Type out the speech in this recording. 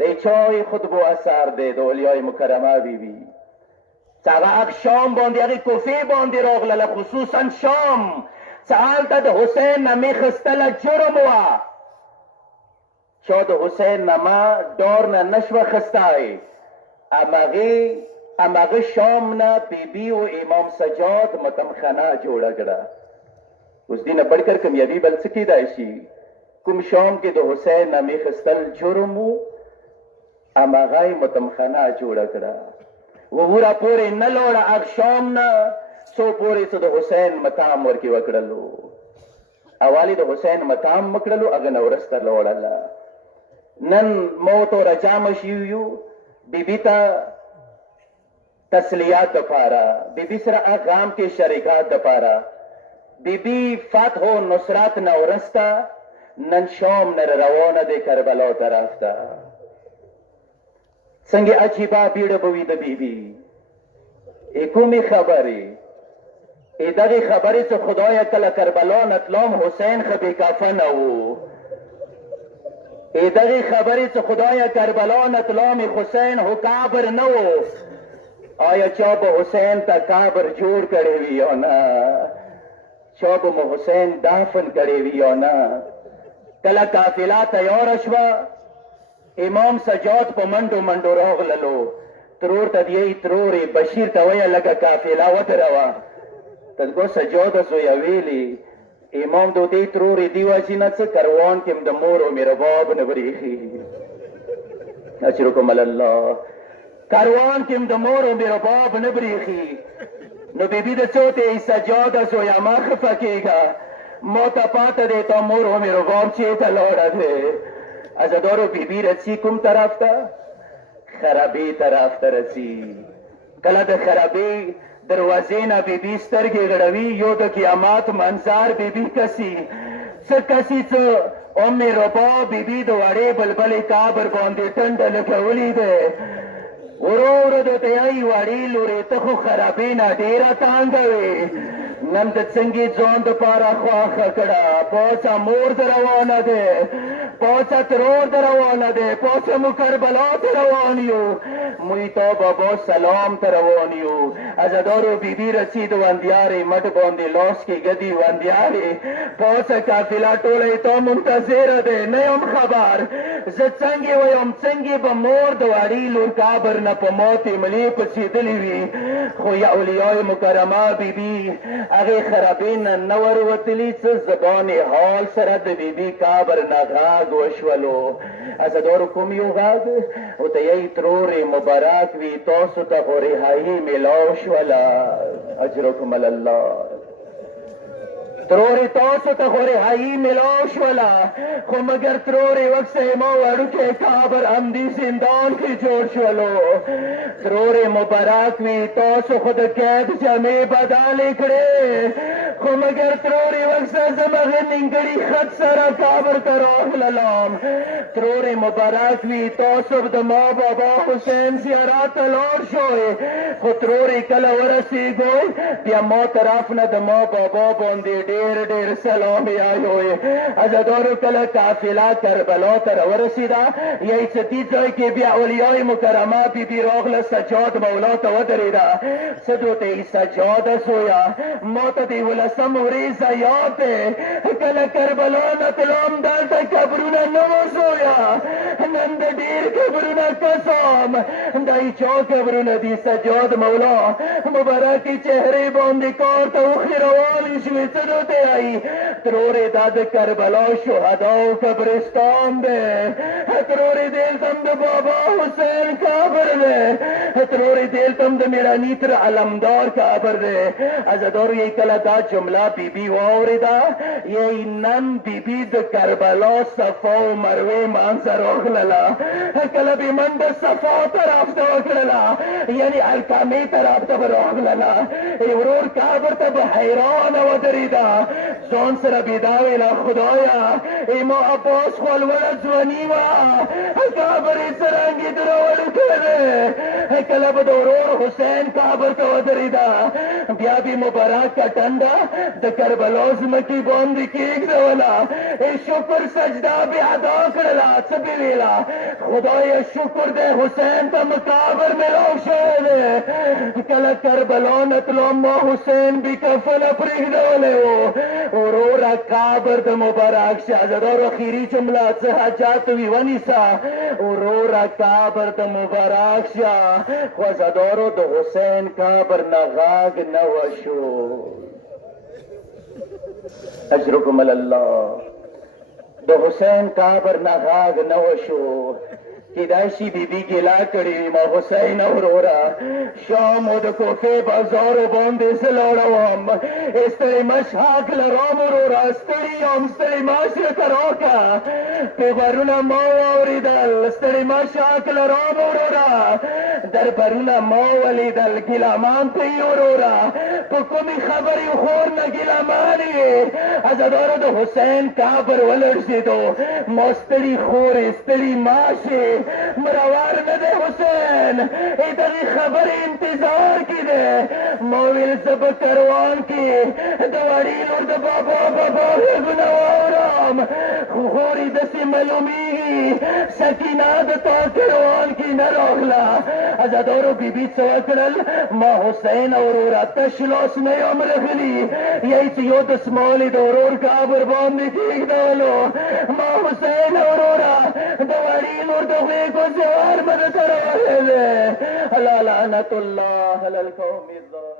د چای خطبو اثر دی د اولیای مکرمه بیبي چې هغه اقشام باندې هغې کوفې باندې راغلله خصوصا شام چې هلته د حسین نه میخستله جرم وه چا د حسین نه ما ډار نه نشوه خستی همغه شام نه بیبي و امام سجاد متمخانه جوړه کړه اوس دې نه بړ کر کامیابي بل څه کیدای شي کوم شام کې د حسین نه میخستل جرم و همغه یې متمخانه جوړه کړه ووره پورې نه لوړه هغ شام نه څو پورې څه د حسین متام ورکې وکړلو اول د حسین متام وکړلو هغه نه ورسته لوړله نن موت و رجام شوي یو بیبي ته تسلیات دپاره بیبي سره غام کې شریکات دپاره بیبي فتح و نصرت نه ورسته نن شام نه روانه دی کربلا طرف ته څنګه عجیبه بیړه به وي د بیبي کومې خبرې دغې خبرې چې خدایه کله کربلا نه تلام حسین خو بېکفنه و دغې خبرې چې خدایه کربلا نه تلام حسین خو قبر نه و آیا چا به حسین ته قبر جوړ کړی وي یا نه چا به مو حسین دفن کړی وي یا نه کله قافله تیاره شوه امام سجاد په منډو منډو راغللو ترور ته دی ترورې بشیر ته ویه لږه قافله ودروه تدګو سجاده زویه ویلي امام دو دی ترورې دی واسي نه څه کروان کې د مور او مهرباب نه بریښي اجرکم الله کاروان کې د مور او مهرباب نه بریښي نو بیبي د څو ته سجاده زویه ما خفه کېږه ما ته پاته دی تا مور او مهرباب چېرته لاړه دی عزادارو بیبي رسي کوم طرف ته خرابې طرف ته رسي کله د خرابې دروازې نه بیبي سترګې غړوي یو د قیامت منظر بیبي کسي څه کسي څه ام ربا بیبي د وړې بلبلې قبر باندې ټنډه لګولې ده ورو ورو درته یایي وړې لورې ته خو خرابې نه ډېره تانګه وې نن د څنګې ځان دپاره خواښه کړه پوڅه مور د روانه دی پوڅه ترور د روانه دی پوڅه مو کربلا ته روان یو موی تا بابا سلام ته روان یو عزادارو بیبي رسي د وندیارې مټ باندې لاس کې ګدي وندیارې پوڅه قافله ټوله یې تا منتظره دی نه یم خبر زه څنګې ویم څنګې به مور د وړې لور قبر نه په ماتې ملې پڅېدلې وي خو یا اولیای مکرمه بیبي هغې خرابې نه نه وروتلي څه زبان حال سره د بیبي قبر نه غږ وشولو عزادارو کوم یو غږ ورته یایي ترورې مبارک وي تاسو ته خو رهایي میلاو شوله اجرکم الله ترورې تاسو ته خو رهایي میلاو شوله خو مګر ترورې وکسې ما وړوکی قبر همدې زندان کې جوړ شولو ترورې مبارک وي تاسو خو د قید جامې بدلې کړې خو مګر ترورې وکسه زمغې نیمګړي خط سره قبر ته راغللم ترورې مبارک وي تاسو د ما بابا حسین زیارت ته لاړ شوئ خو ترورې کله ورسېږئ بیا ما طرف نه د ما بابا باندې ډېر ډېر سلام یایوئ عزادارو کله قافله کربلا ته راورسېده یایي څه دې ځای کې بیا اولیای مکرمه بیبي راغله سجاد مولا ته ودرېده څه دوته یې سجاده زویه ما ته د یولسم ورځ یاد دی کله کربلا نه تلم دلته قبرونه نه وو زویه نن د ډېر قبرونه قسم دا یې چا قبرونه دي سجاد مولا مبارکې چهرې باندې کار ته اوښې روانې شوې څه دوته یایي ترورې دا د کربلا شهداو قبرستان دی ترورې دلته هم د بابا حسین قبر دی ترورې دلته هم د میراني تر علمدار قبر دی عزادارو یې کله دا جمله بیبي واورېده یایي نن بیبي د کربلا صفا و مروې منځه راغلله کله به منډه صفا طرف ته وکړله یعنې الکامې طرف ته به راغلله ورور قبر ته به حیرانه ودرېده ځان سره بېدا ویله خدایه ما عباس خو لوړه ځواني وه قبر یې څرنګې د راوړوکی شده کله به د ورور حسین قبر ته ودرېده بیا به مبارک کا ټنډه د کربلا ځمکې باندې کېږدوله شکر سجده بې ادا کړله څه بې ویله خدایه شکر دی حسین ته مقابر میلاو شوی دی کله کربلا نه تلم ما حسین بې کفنه پرېږدولی و وروره قبر د مبارک شهزادارو اخري جمله څه حاجت وي ونیسه وروره قبر د مبارک شه خو عزادارو د حسین قبر نه غږ نه وشو اجرکم الله د حسین قبر نه غږ نه وشو کیدای شي بیبي ګیله کړې وي ما حسین وروره شام و د کوفې بازارو باندې زه لاړوم ستړی مه شاک لرام وروره ستړي یم ستړي ماش راته راکړه پیغارونه ما واورېدل ستړي مه شاک لرام وروره دربرونه ما ولیدل ګیلهمان ته یې وروره په کومې خبرې خور نه ګیلهمان یې عزادارو د حسین قبر ولړزېدو ما ستړي خورې ستړي ماشې مروار نه دی حسین دغې خبرې انتظار کې دی ما ویل زه به کروان کې د وړې لور د بابا غږونه واورم خو خورې داسې معلومېږي سکینه د تا کروان کې نه راغله عزادارو بیبي څه وکړل ما حسین وروره تش لاس نه یم رغلي یی چې یو دسمال د ورور قبر باندې کېږدولو ما حسین وروره د وړې لور د غېږو زوار به درته راوهلی الله لعنت الله علی القوم الظالمین